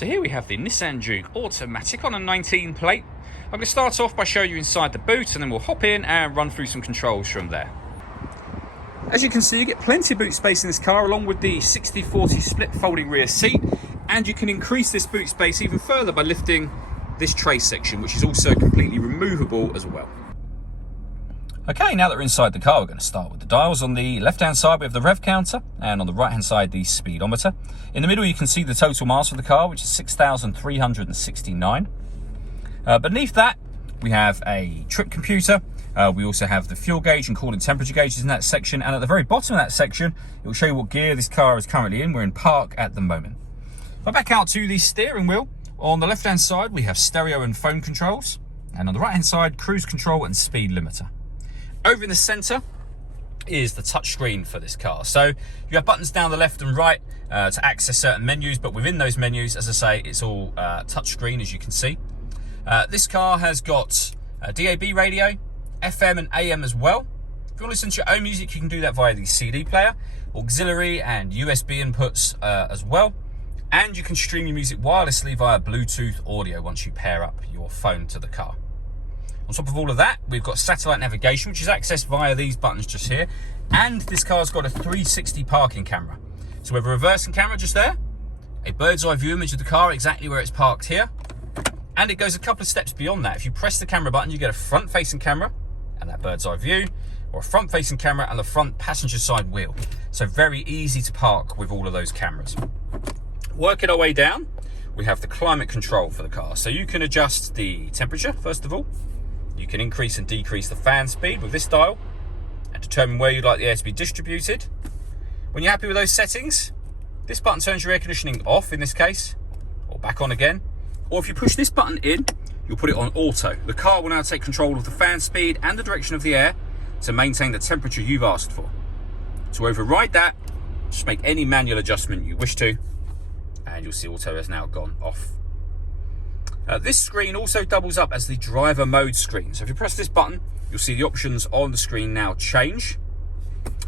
So here we have the Nissan Juke automatic on a 19 plate. I'm going to start off by showing you inside the boot, and then we'll hop in and run through some controls from there. As you can see, you get plenty of boot space in this car, along with the 60/40 split folding rear seat, and you can increase this boot space even further by lifting this tray section, which is also completely removable as well. Okay, now that we're inside the car, we're going to start with the dials. On the left-hand side, we have the rev counter, and on the right-hand side, the speedometer. In the middle, you can see the total miles of the car, which is 6,369. Beneath that, we have a trip computer. We also have the fuel gauge and coolant temperature gauges in that section. And at the very bottom of that section, it will show you what gear this car is currently in. We're in park at the moment. If I back out to the steering wheel, on the left-hand side, we have stereo and phone controls. And on the right-hand side, cruise control and speed limiter. Over in the center is the touch screen for this car. So you have buttons down the left and right to access certain menus, but within those menus, as I say, it's all touch screen, as you can see. This car has got a DAB radio, FM and AM as well. If you want to listen to your own music, you can do that via the CD player, auxiliary and USB inputs as well. And you can stream your music wirelessly via Bluetooth audio once you pair up your phone to the car. On top of all of that, we've got satellite navigation, which is accessed via these buttons just here. And this car's got a 360 parking camera. So we have a reversing camera just there, a bird's eye view image of the car exactly where it's parked here. And it goes a couple of steps beyond that. If you press the camera button, you get a front-facing camera and that bird's eye view, or a front-facing camera and the front passenger side wheel. So very easy to park with all of those cameras. Working our way down, we have the climate control for the car. So you can adjust the temperature, first of all. You can increase and decrease the fan speed with this dial and determine where you'd like the air to be distributed. When you're happy with those settings, this button turns your air conditioning off in this case, or back on again. Or if you push this button in, you'll put it on auto. The car will now take control of the fan speed and the direction of the air to maintain the temperature you've asked for. To override that, just make any manual adjustment you wish to, and you'll see auto has now gone off. This screen also doubles up as the driver mode screen. So if you press this button, you'll see the options on the screen now change.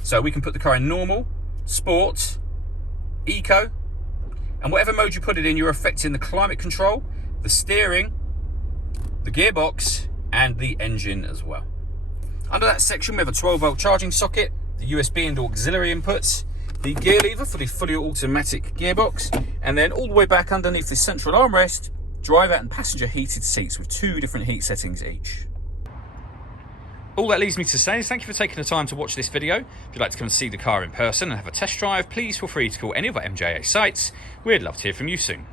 So we can put the car in normal, sport, eco, and whatever mode you put it in, you're affecting the climate control, the steering, the gearbox, and the engine as well. Under that section, we have a 12-volt charging socket, the USB and auxiliary inputs, the gear lever for the fully automatic gearbox, and then all the way back underneath the central armrest, driver and passenger heated seats with 2 different heat settings each. All that leaves me to say is thank you for taking the time to watch this video. If you'd like to come and see the car in person and have a test drive, please feel free to call any of our MJA sites. We'd love to hear from you soon.